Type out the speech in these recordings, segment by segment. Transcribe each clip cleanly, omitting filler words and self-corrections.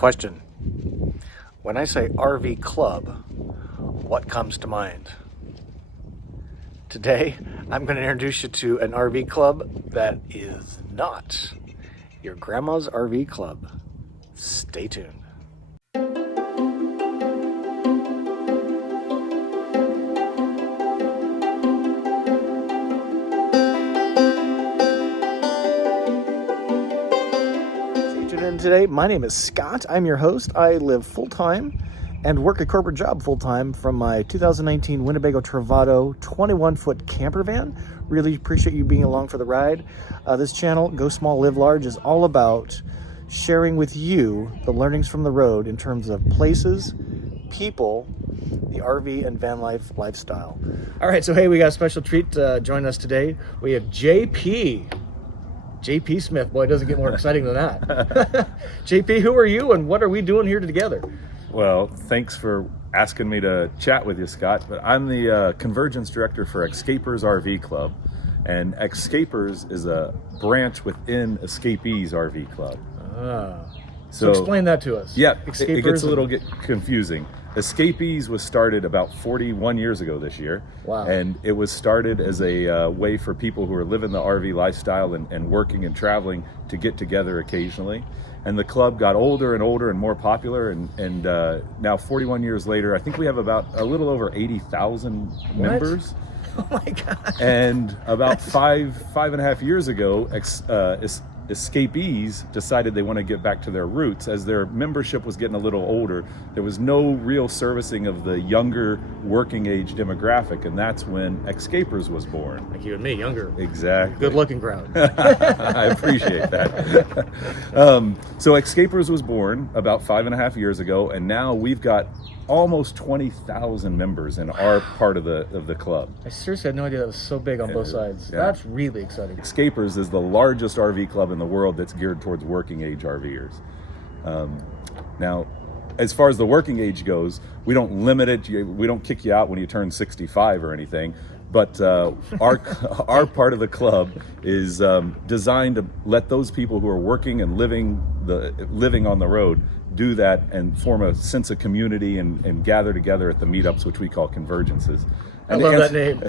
Question. When I say RV club, what comes to mind? Today, I'm going to introduce you to an RV club that is not your grandma's RV club. Stay tuned. Today, my name is Scott. I'm your host. I live full-time and work a corporate job full-time from my 2019 Winnebago Travato 21-foot camper van. Really appreciate you being along for the ride. This channel, Go Small, Live Large, is all about sharing with you the learnings from the road in terms of places, people, the RV and van life lifestyle. All right, so hey, we got a special treat joining us today. We have JP Smith. Boy, it doesn't get more exciting than that. JP, who are you and what are we doing here together? Well, thanks for asking me to chat with you, Scott. But I'm the Convergence Director for Xscapers RV Club. And Xscapers is a branch within Escapees RV Club. So explain that to us. Yeah, it gets a little confusing. Escapees was started about 41 years ago this year. Wow. And it was started as a way for people who are living the RV lifestyle and working and traveling to get together occasionally. And the club got older and older and more popular. And now 41 years later, I think we have about a little over 80,000 members. Oh my God. And about five and a half years ago, Escapees decided they want to get back to their roots. As their membership was getting a little older, there was no real servicing of the younger working age demographic, and that's when Xscapers was born. Like you and me, younger. Exactly. Good looking crowd. I appreciate that. So Xscapers was born about 5.5 years ago, and now we've got almost 20,000 members in our part of the club. I seriously had no idea that was so big on both sides. Yeah. That's really exciting. Xscapers is the largest RV club in the world that's geared towards working age RVers. Now, as far as the working age goes, we don't limit it. We don't kick you out when you turn 65 or anything. But our part of the club is designed to let those people who are working and living on the road do that and form a sense of community and gather together at the meetups, which we call Convergences. I love that name.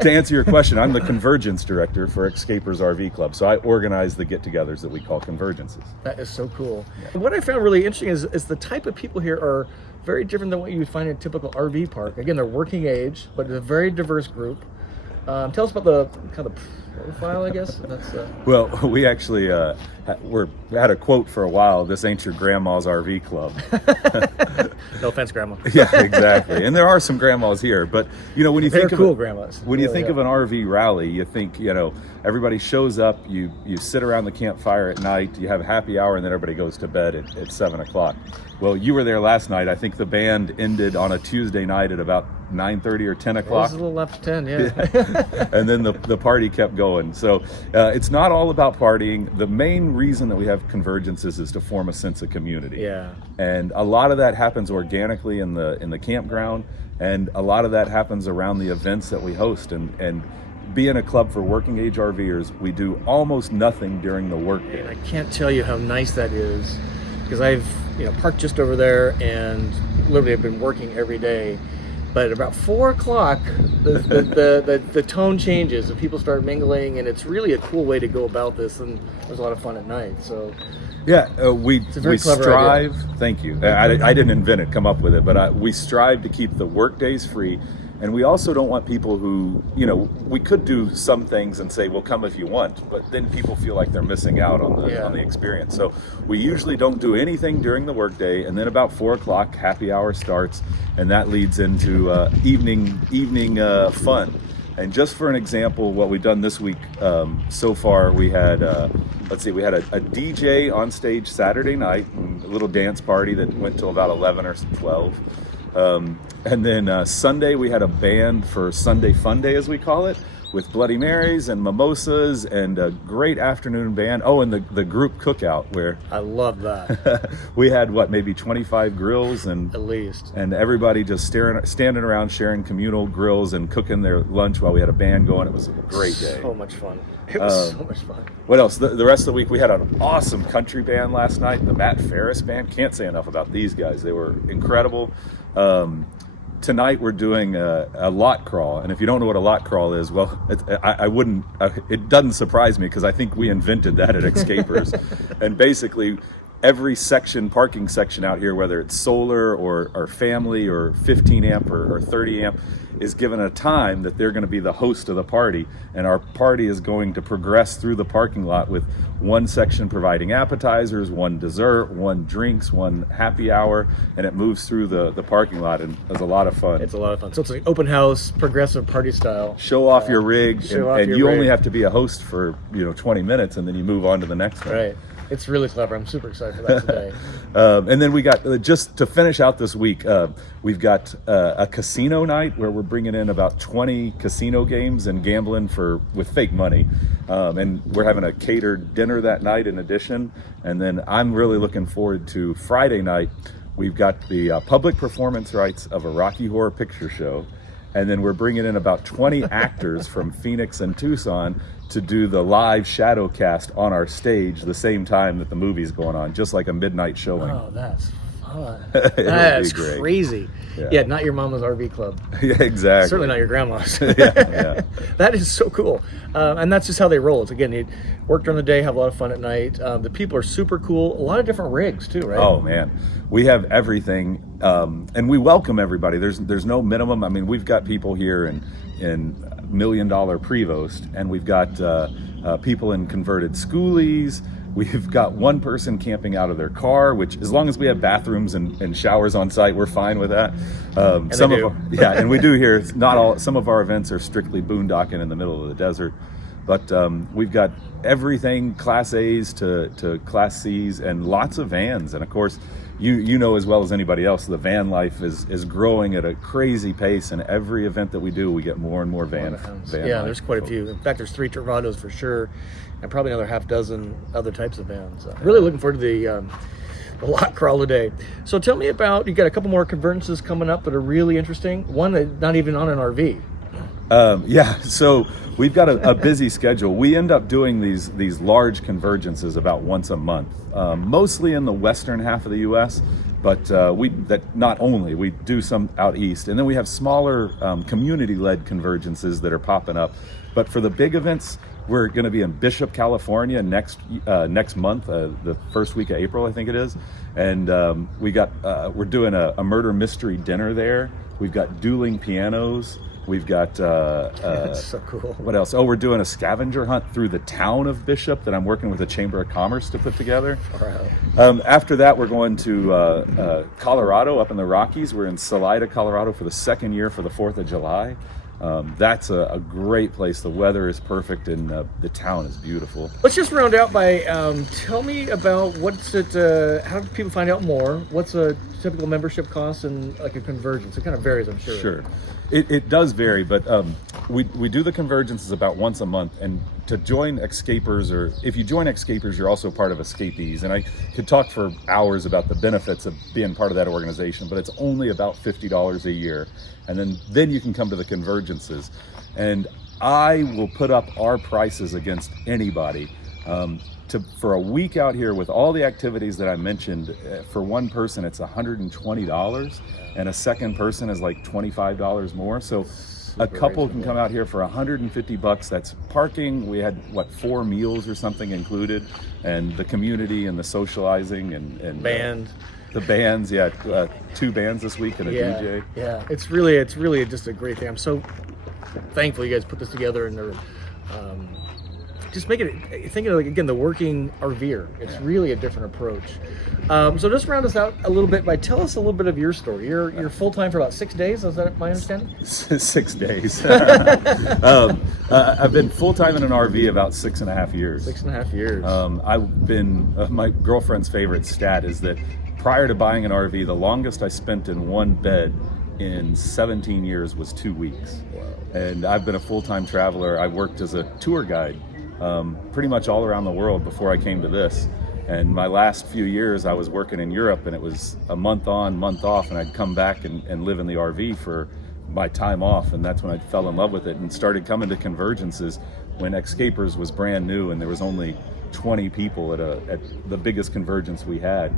To answer your question, I'm the Convergence Director for Xscapers RV Club. So I organize the get-togethers that we call Convergences. That is so cool. Yeah. And what I found really interesting is the type of people here are very different than what you would find in a typical RV park. Again, they're working age, but it's a very diverse group. Tell us about the kind of profile, I guess. Well, we actually had a quote for a while. This ain't your grandma's RV club. No offense, Grandma. Yeah, exactly. And there are some grandmas here, but when you think of cool grandmas. When you think of an RV rally, you think everybody shows up. You sit around the campfire at night. You have a happy hour, and then everybody goes to bed at 7 o'clock. Well, you were there last night. I think the band ended on a Tuesday night at about 9:30 or 10 o'clock. It was a little after 10, yeah. And then the party kept going. So it's not all about partying. The main reason that we have Convergences is to form a sense of community. Yeah. And a lot of that happens organically in the campground, and a lot of that happens around the events that we host. And being a club for working age RVers, we do almost nothing during the workday. I can't tell you how nice that is, because I've parked just over there and literally I've been working every day. But at about 4 o'clock, the tone changes and people start mingling, and it's really a cool way to go about this. And there's a lot of fun at night. So, yeah, we strive. Idea. Thank you. I didn't invent it, come up with it, but we strive to keep the work days free. And we also don't want people who, we could do some things and say, well, come if you want, but then people feel like they're missing out on the experience. So we usually don't do anything during the workday, and then about 4 o'clock, happy hour starts, and that leads into evening fun. And just for an example, what we've done this week so far, we had we had a DJ on stage Saturday night, a little dance party that went till about 11 or 12. And then Sunday we had a band for Sunday Fun Day, as we call it, with Bloody Marys and mimosas and a great afternoon band. Oh, and the group cookout where I love that. we had maybe 25 grills and at least, and everybody just standing around sharing communal grills and cooking their lunch while we had a band going. It was a great day. So much fun. It was so much fun. What else? The rest of the week we had an awesome country band last night. The Matt Ferris band. Can't say enough about these guys. They were incredible. Tonight we're doing a lot crawl, and if you don't know what a lot crawl is, well, it doesn't surprise me because I think we invented that at Xscapers. And basically, every parking section out here, whether it's solar or family or 15 amp or 30 amp, is given a time that they're going to be the host of the party, and our party is going to progress through the parking lot with one section providing appetizers, one dessert, one drinks, one happy hour, and it moves through the parking lot, and it's a lot of fun. It's a lot of fun. So it's like open house, progressive party style. Show off your rig, and you only have to be a host for 20 minutes, and then you move on to the next one. Right. It's really clever. I'm super excited for that today. And then we got, just to finish out this week, we've got a casino night where we're bringing in about 20 casino games and gambling with fake money. And we're having a catered dinner that night in addition. And then I'm really looking forward to Friday night. We've got the public performance rights of a Rocky Horror Picture Show. And then we're bringing in about 20 actors from Phoenix and Tucson to do the live shadow cast on our stage the same time that the movie's going on, just like a midnight showing. Oh, that's fun. That's crazy. Yeah, not your mama's RV club. Yeah, exactly. Certainly not your grandma's. Yeah. That is so cool. And that's just how they roll. It's, again, you work during the day, have a lot of fun at night. The people are super cool. A lot of different rigs too, right? Oh man, we have everything, and we welcome everybody. There's no minimum. I mean, we've got people here in $1 million Prevost, and we've got people in converted schoolies. We've got one person camping out of their car, which, as long as we have bathrooms and showers on site, we're fine with that. And we do here. It's not all. Some of our events are strictly boondocking in the middle of the desert, but we've got everything, Class A's to Class C's, and lots of vans. And of course, you know as well as anybody else, the van life is growing at a crazy pace, and every event that we do, we get more and more van yeah, life. There's quite a few. In fact, there's 3 Travatos for sure, and probably another half dozen other types of vans. Really looking forward to the lot crawl today. So tell me about, you got a couple more convergences coming up that are really interesting. One that's not even on an RV. So we've got a busy schedule. We end up doing these large convergences about once a month, mostly in the western half of the U.S., but we do some out east, and then we have smaller community-led convergences that are popping up. But for the big events, we're going to be in Bishop, California next month, the first week of April, I think it is, and we're doing a murder mystery dinner there. We've got dueling pianos. We've got that's so cool. What else? Oh, we're doing a scavenger hunt through the town of Bishop that I'm working with the Chamber of Commerce to put together. After that, we're going to Colorado, up in the Rockies. We're in Salida, Colorado for the second year for the 4th of July. That's a great place. The weather is perfect, and the town is beautiful. Let's just round out by tell me about how do people find out more? What's a typical membership cost and like a convergence? It kind of varies, I'm sure. Sure. It does vary, but we do the convergences about once a month. And to join Xscapers, or if you join Xscapers, you're also part of Escapees. And I could talk for hours about the benefits of being part of that organization, but it's only about $50 a year. And then you can come to the convergences. And I will put up our prices against anybody. For a week out here with all the activities that I mentioned, for one person it's $120, and a second person is like $25 more. So a couple can come out here for $150. That's parking. We had 4 meals or something included, and the community and the socializing and band. The bands, 2 bands this week and a DJ. Yeah, it's really just a great thing. I'm so thankful you guys put this together, and they're just making it, thinking of, like, again, the working RVer. It's really a different approach. So just round us out a little bit by tell us a little bit of your story. You're full-time for about 6 days, is that my understanding? 6 days. I've been full-time in an RV about 6.5 years. 6.5 years. I've been, my girlfriend's favorite stat is that prior to buying an RV, the longest I spent in one bed in 17 years was 2 weeks. And I've been a full-time traveler. I worked as a tour guide pretty much all around the world before I came to this. And my last few years I was working in Europe, and it was a month on, month off, and I'd come back and live in the RV for my time off. And that's when I fell in love with it and started coming to Convergences when Xscapers was brand new and there was only 20 people at the biggest convergence we had,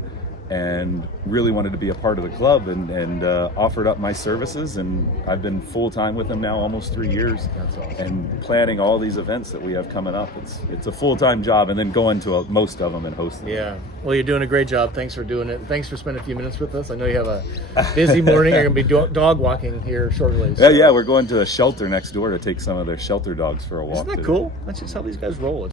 and really wanted to be a part of the club, and offered up my services, and I've been full-time with them now almost 3 years. That's awesome. And planning all these events that we have coming up. It's a full-time job, and then going to most of them and hosting them. Yeah, well, you're doing a great job. Thanks for doing it. Thanks for spending a few minutes with us. I know you have a busy morning. You're going to be dog walking here shortly. So. Yeah, we're going to a shelter next door to take some of their shelter dogs for a walk. Isn't that today. cool? That's just how these guys roll.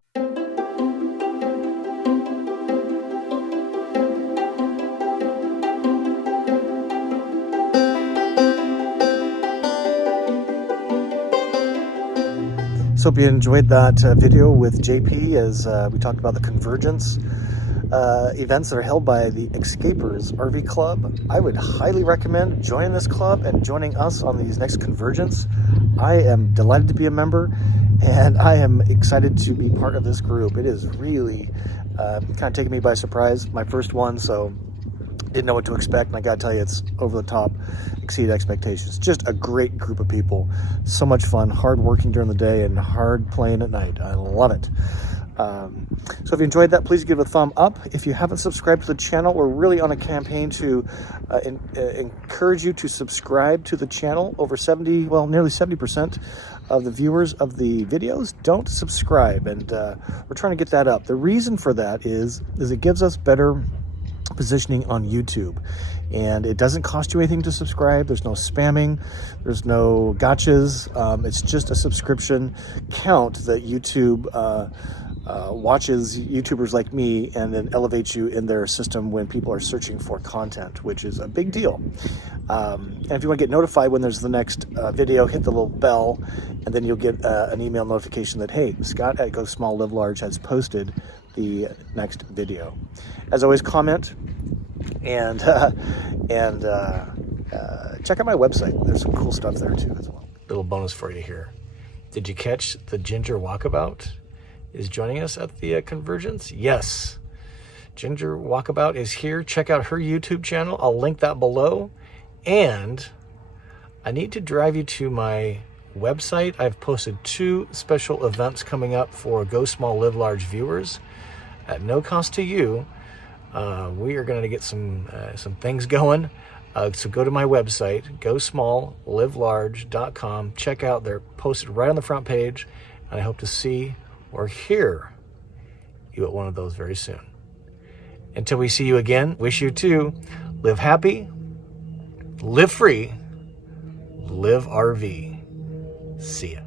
So hope you enjoyed that video with JP as we talked about the Convergence events that are held by the Xscapers RV Club. I would highly recommend joining this club and joining us on these next Convergence. I am delighted to be a member, and I am excited to be part of this group. It is really kind of taken me by surprise, my first one, so didn't know what to expect, and I gotta tell you, it's over the top, exceeded expectations. Just a great group of people, so much fun, hard working during the day and hard playing at night. I love it. So if you enjoyed that, please give it a thumb up. If you haven't subscribed to the channel, we're really on a campaign to encourage you to subscribe to the channel. Over nearly 70% of the viewers of the videos don't subscribe, and we're trying to get that up. The reason for that is it gives us better positioning on YouTube, and it doesn't cost you anything to subscribe. There's no spamming, there's no gotchas. It's just a subscription count that YouTube watches YouTubers like me and then elevates you in their system when people are searching for content, which is a big deal. And if you want to get notified when there's the next video, hit the little bell, and then you'll get an email notification that, hey, Scott at Go Small Live Large has posted the next video. As always, comment and check out my website. There's some cool stuff there too as well. Little bonus for you here. Did you catch the Ginger Walkabout is joining us at the Convergence? Yes. Ginger Walkabout is here. Check out her YouTube channel. I'll link that below. And I need to drive you to my website. I've posted 2 special events coming up for Go Small Live Large viewers at no cost to you. We are going to get some things going. So go to my website, gosmalllivelarge.com. Check out, they're posted right on the front page, and I hope to see or hear you at one of those very soon. Until we see you again, wish you to live happy, live free, live RV. See ya.